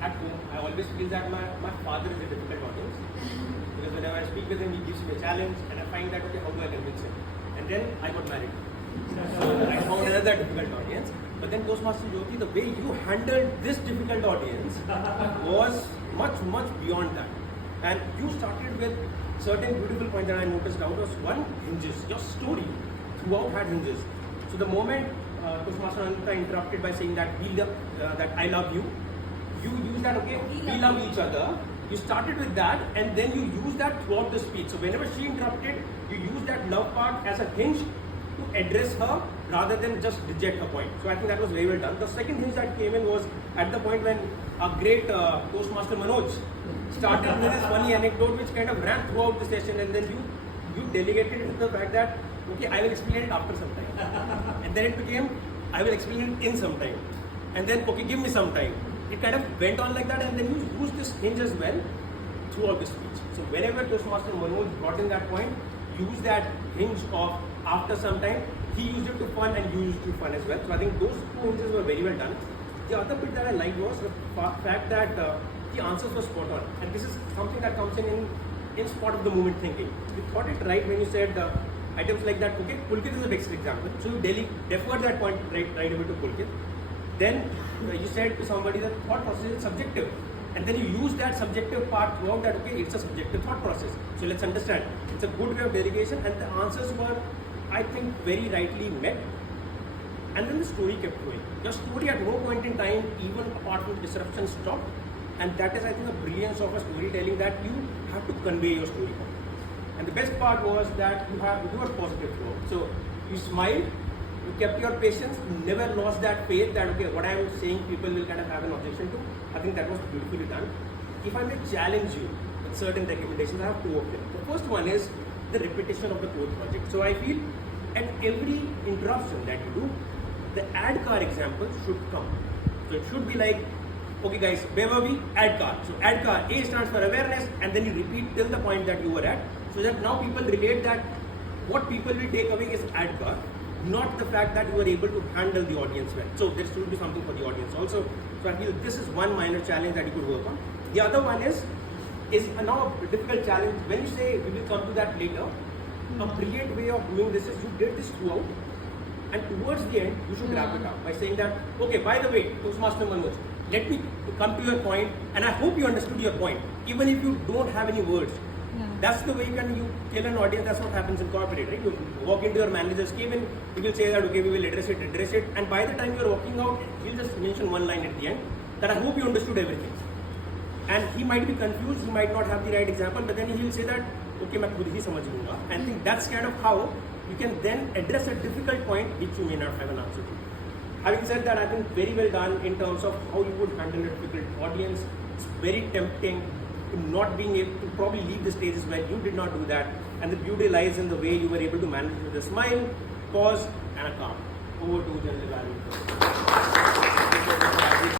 at home, I always feel that my father is a difficult audience. Because whenever I speak with him, he gives me a challenge, and I find that, okay, how do I convince him? And then I got married. So I found another difficult audience. But then Toastmaster Jyoti, the way you handled this difficult audience was much, much beyond that. And you started with certain beautiful points that I noticed out was one, hinges. Your story throughout had hinges. So the moment Toastmaster Anita interrupted by saying that that I love you, you use that, okay, we love each other. You started with that, and then you use that throughout the speech. So whenever she interrupted, you use that love part as a hinge to address her rather than just reject her point. So I think that was very well done. The second hinge that came in was at the point when a great Toastmaster Manoj started with this funny anecdote which kind of ran throughout the session, and then you delegated it to the fact that, okay, I will explain it after some time. And then it became, I will explain it in some time. And then, okay, give me some time. It kind of went on like that, and then you use this hinge as well throughout the speech. So whenever Toastmaster Manoj brought in that point, use that hinge of after some time. He used it to fun, and you used it to fun as well. So I think those two hinges were very well done. The other bit that I liked was the fact that the answers were spot on, and this is something that comes in spot of the moment thinking. You thought it right when you said items like that. Okay, Pulkit is the next example. So you deferred that point right away to Pulkit. Then you said to somebody that thought process is subjective, and then you use that subjective part throughout that, okay, it's a subjective thought process. So let's understand, it's a good way of delegation, and the answers were, I think, very rightly met. And then the story kept going. Your story at no point in time, even apart from disruption, stopped. And that is, I think, a brilliance of a storytelling, that you have to convey your story. And the best part was that you were positive flow. So you smiled, you kept your patience, you never lost that faith that, okay, what I am saying people will kind of have an objection to. I think that was beautifully done. If I may challenge you with certain recommendations, I have two of them. The first one is the repetition of the core project. So I feel at every interruption that you do, the ad car example should come. So it should be like, okay guys, where were we? Ad car. So ad car, A stands for awareness, and then you repeat till the point that you were at, so that now people relate that what people will take away is ad car, not the fact that you were able to handle the audience well. So there should be something for the audience also. So I feel this is one minor challenge that you could work on. The other one is now a difficult challenge. When you say we will come to that later, a brilliant way of doing this is you did this throughout, and towards the end you should wrap it up by saying that, okay, by the way, Toastmaster Manoj, let me come to your point, and I hope you understood your point, even if you don't have any words. That's the way you kill an audience. That's what happens in corporate, right? You walk into your manager's cabin, you will say that, okay, we will address it, and by the time you're walking out, he'll just mention one line at the end, that I hope you understood everything. And he might be confused, he might not have the right example, but then he'll say that, okay, मैं खुद ही समझ लूँगा. And I think that's kind of how you can then address a difficult point which you may not have an answer to. Having said that, I think very well done in terms of how you would handle a difficult audience. It's very tempting to not being able to probably leave the stages where you did not do that. And the beauty lies in the way you were able to manage with a smile, pause, and a calm. Over to General Evaluation.